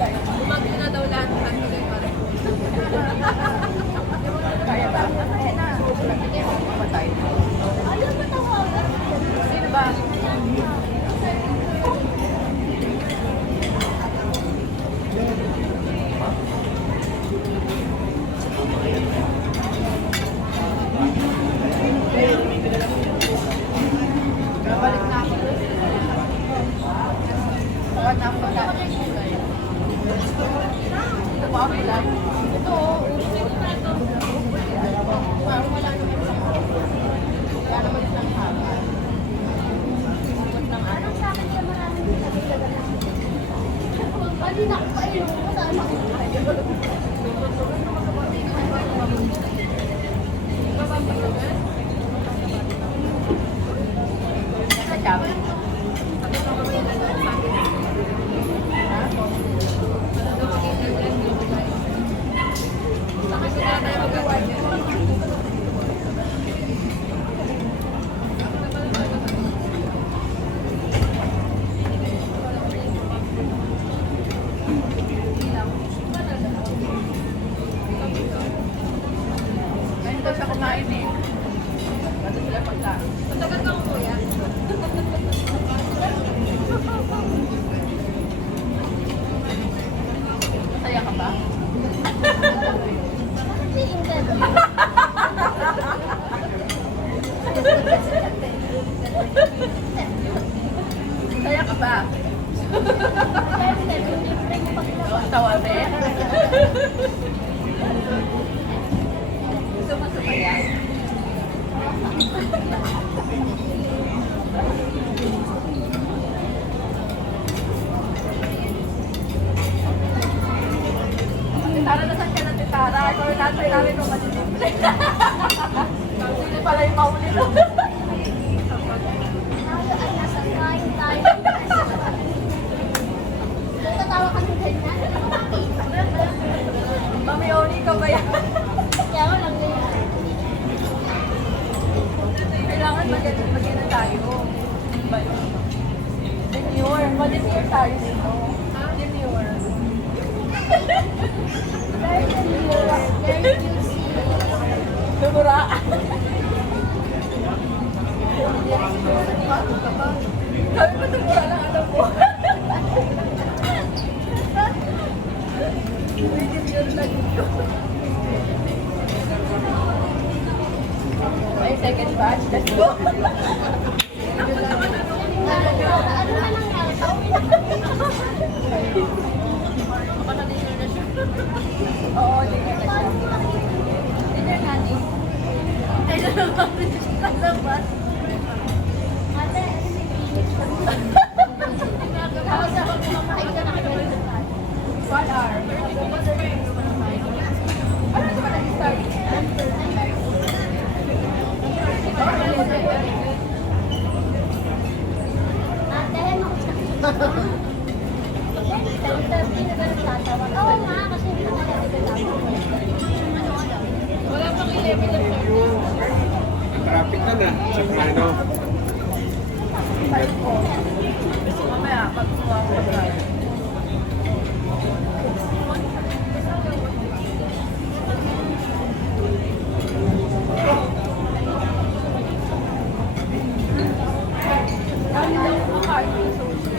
Bumagyo na daw lahat ng tuloy pa rin. Kaya ba? Kaya na. Mamatay. Ayaw ba tawagan? Sino ba? Balik na ako. Tawad na ako. Ito ba ako lang? Ito, parang wala naman sa wala naman siyang haba. Anong sa akin siya maraming pinagdadala? Pwede na ako kayo. Saan ako? Sa job. Ngayon daw siya kumain eh. Bato sila pagkain. Matagal ka kuya. Masaya ka ba? Bakit si interview? Masaya ka ba? Interview, libre mo pag Tawa ba eh? Gusto mo sumaya? Tara na saan ka na titara? Ikaw yung nasa ilalim ng malilimple. Hindi pala yung mauli na. tayo ay nasa kain tayo. Tatawa ka ng ganyan. Mami Oni ka ba yan? Kaya ko lang ganyan. Kailangan maganda tayo. Ba yun? Demure. Demure tayo dito. Demure. Very demure, very juicy. Dumura. Sabi mo dumura lang alam mo. May demure na dito. May second batch. Let's go. Ano na nangyari? Pauwi na kami. Oo, dinner na siya. Dinner na ni. Kailan lang kami sa labas. Ate, ano may kinis? Tapos ako kumakain ka na kayo. 1 hour. Ano ito ba nag-start? Ate, ano? Interview na ba nagtatawag? Oo nga, kasi hindi na nagtatawag. Wala pang 11 na siya. Traffic na na. Sa ano? Type ko. Mamaya, pag gumawa ko pa. Kaya daw kumakain yung sushi.